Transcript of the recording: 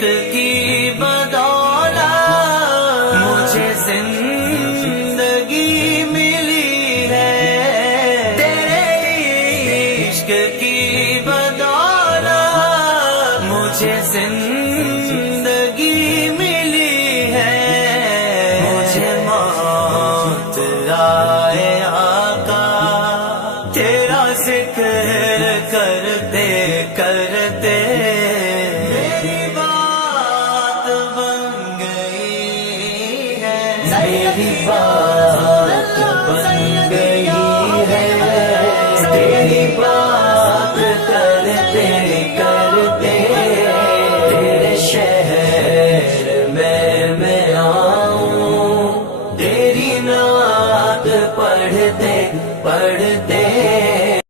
इश्क की बदौलत मुझे जिंदगी मिली है। तेरे इश्क की बदौलत मुझे जिंदगी मिली है। मुझे मौत आए आका तेरा जिक्र करते कर